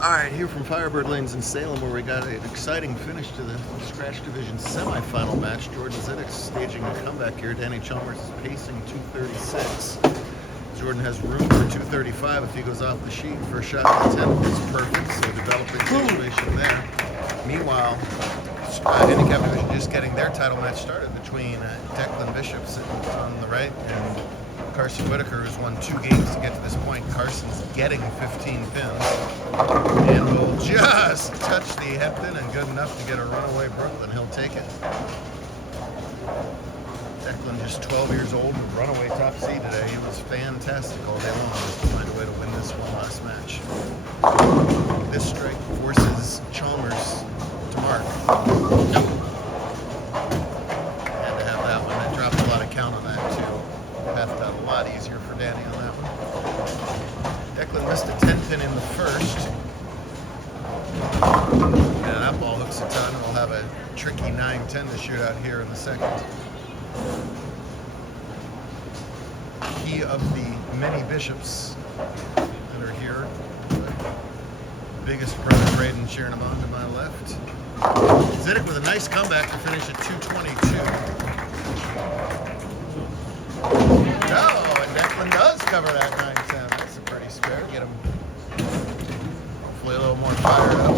All right, here from Firebird Lanes in Salem, where we got an exciting finish to the Scratch Division semifinal match. Jordan Zidek staging a comeback here. Danny Chalmers is pacing 236. Jordan has room for 235 if he goes off the sheet. First shot at the 10 is perfect, so developing situation there. Meanwhile, handicap division just getting their title match started between Declan Bishop sitting on the right and Carson Whitaker, who's won 2 games to get to this point. Carson's getting 15 pins and will just touch the head pin and good enough to get a runaway Brooklyn. He'll take it. Declan, just 12 years old, and runaway top seed today. He was fantastic all day long just to find a way to win this one last match. This strike forces Chalmers to mark. Nope. Had to have that one. That dropped a lot of count on that too. Pathed out a lot easier for Danny on that one. Declan missed a 10 pin in the first. And that ball hooks a ton, and we'll have a tricky 9-10 to shoot out here in the second. Key of the many bishops that are here. Biggest brother Braden cheering him on to my left. Zidek with a nice comeback to finish at 222. Oh, and Declan does cover that 9-10. That's a pretty spare. Get him hopefully a little more fired up.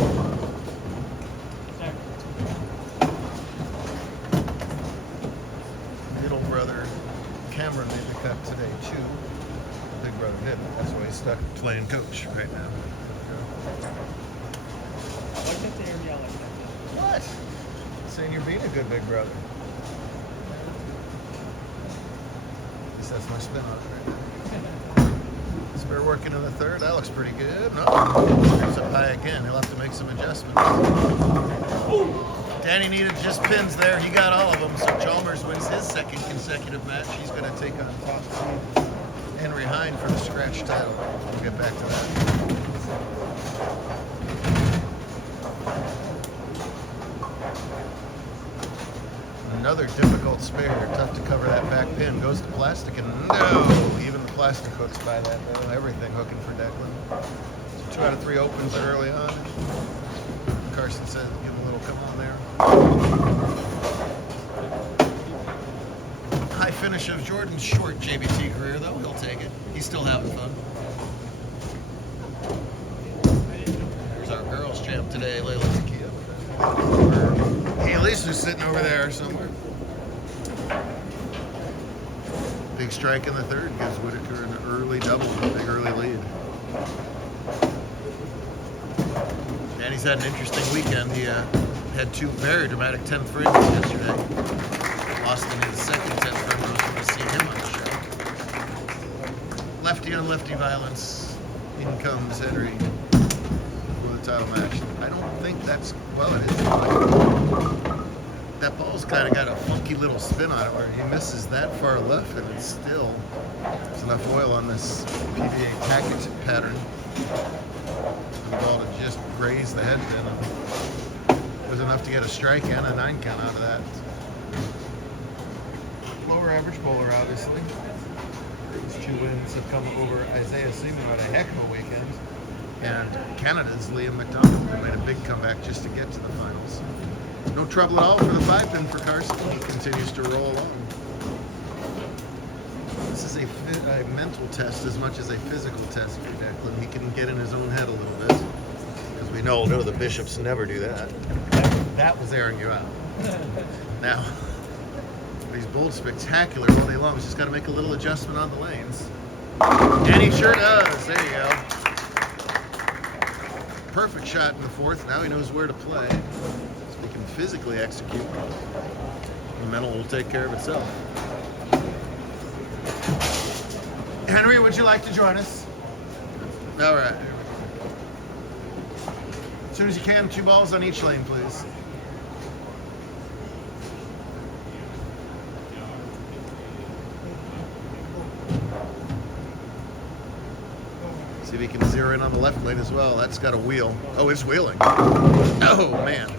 Middle brother Cameron made the cut today too. Big brother didn't. That's why he's stuck playing coach right now. What? Saying you're being a good big brother. At least that's my spin on it right now. Spare working in the third. That looks pretty good. No, there's up high again. He'll have to make some adjustments. Danny needed just pins there. He got all of them. So Chalmers wins his second consecutive match. He's going to take on top seed Henry Hine for the scratch title. We'll get back to that. Another difficult spare. Tough to cover that back pin. Goes to plastic, and no! Even the plastic hooks by that, though. Everything hooking for Declan. So 2 out of 3 opens early on. Carson said, give him a little come on there. High finish of Jordan's short JBT career, though. He'll take it. He's still having fun. There's our girls champ today, Layla Takia. Haley's who's sitting over there somewhere. Big strike in the third gives Whitaker an early double, a big early lead. And he's had an interesting weekend. He had 2 very dramatic 10th frames yesterday. Lost in his second 10th frame. I was going to see him on the show. Lefty on lefty violence. In comes Henry for the title match. I don't think that's, well, it is. That ball's kind of got a funky little spin on it where he misses that far left, and it's still, there's enough oil on this PVA package pattern for the ball to just graze the head pin. It was enough to get a strike and a 9 count out of that. Lower average bowler, obviously. These 2 wins have come over Isaiah Seaman on a heck of a weekend. And Canada's Liam McDonald, who made a big comeback just to get to the finals. No trouble at all for the 5-pin for Carson. He continues to roll along. This is a mental test as much as a physical test for Declan. He can get in his own head a little bit. Because we know the bishops never do that. That was airing you out. Now, he's bowled spectacular all day long. He's just got to make a little adjustment on the lanes. And he sure does. There you go. Perfect shot in the fourth. Now he knows where to play. So he can physically execute. The mental will take care of itself. Henry, would you like to join us? All right. As soon as you can, 2 balls on each lane, please. See if he can zero in on the left lane as well. That's got a wheel. Oh, it's wheeling. Oh, man.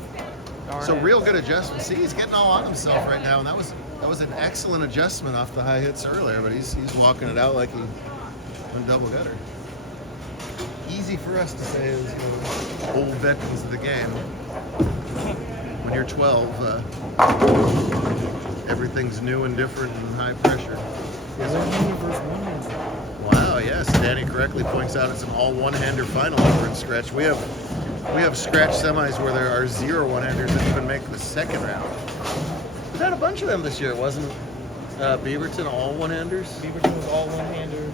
So real good adjustment. See, he's getting all on himself right now, and that was an excellent adjustment off the high hits earlier, but he's walking it out like he went double gutter. easy for us to say as old veterans of the game. When you're 12, everything's new and different and high pressure. One-hander versus one-hander. Wow, yes. Danny correctly points out it's an all one-hander final over in Scratch. We have Scratch semis where there are 0 one-handers that even make the second round. We've had a bunch of them this year, wasn't Beaverton all one-handers? Beaverton was all one-handers.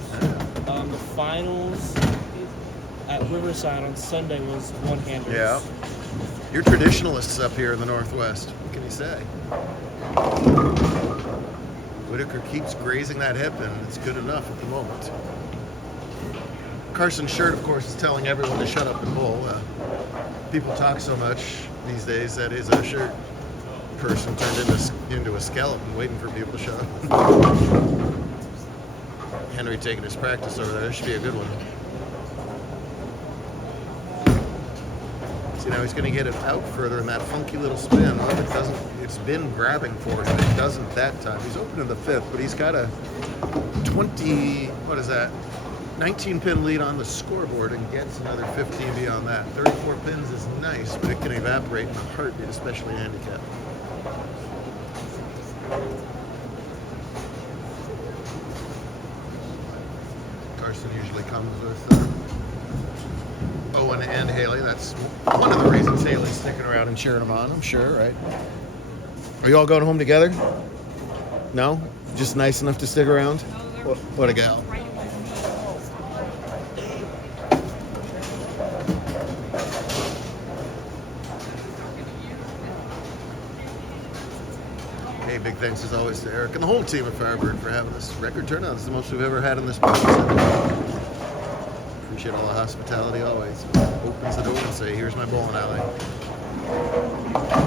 The finals at Riverside on Sunday was one-handers. Yeah. You're traditionalists up here in the Northwest. What can you say? Whitaker keeps grazing that hip, and it's good enough at the moment. Carson Shirt, of course, is telling everyone to shut up and bowl. People talk so much these days that his shirt person turned into a skeleton waiting for people to shut up. Henry taking his practice over there. This should be a good one. So, he's going to get it out further in that funky little spin. Well, it doesn't. It's been grabbing for him. It doesn't that time. He's open in the 5th, but he's got a 19-pin lead on the scoreboard and gets another 15 beyond that. 34 pins is nice, but it can evaporate in a heartbeat, especially in handicap. Carson usually comes with Owen and Haley. That's one of the reasons Haley's sticking around and cheering him on, I'm sure, right? Are you all going home together? No? Just nice enough to stick around? What a gal. Hey, big thanks as always to Eric and the whole team at Firebird for having this record turnout. It's the most we've ever had in this place. Appreciate all the hospitality always. Opens the door and say, here's my bowling alley.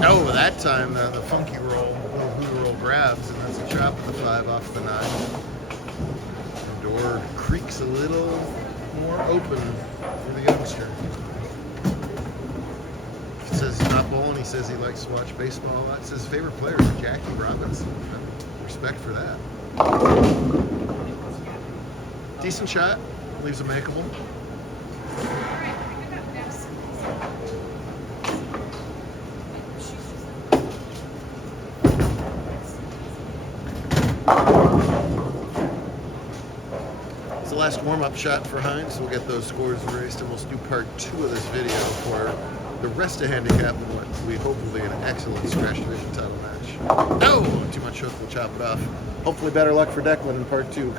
No, that time the funky roll, little hula roll grabs, and that's a chop of the 5 off the 9. The door creaks a little more open for the youngster. He says he's not bowling, he says he likes to watch baseball. That's his favorite player, Jackie Robinson. Respect for that. Decent shot, leaves a makeable. It's the last warm-up shot for Hines. We'll get those scores erased, and we'll do part 2 of this video for the rest of handicap and what we hope will be an excellent Scratch Division title match. No! Too much hook, we'll chop it off. Hopefully better luck for Declan in part 2 coming.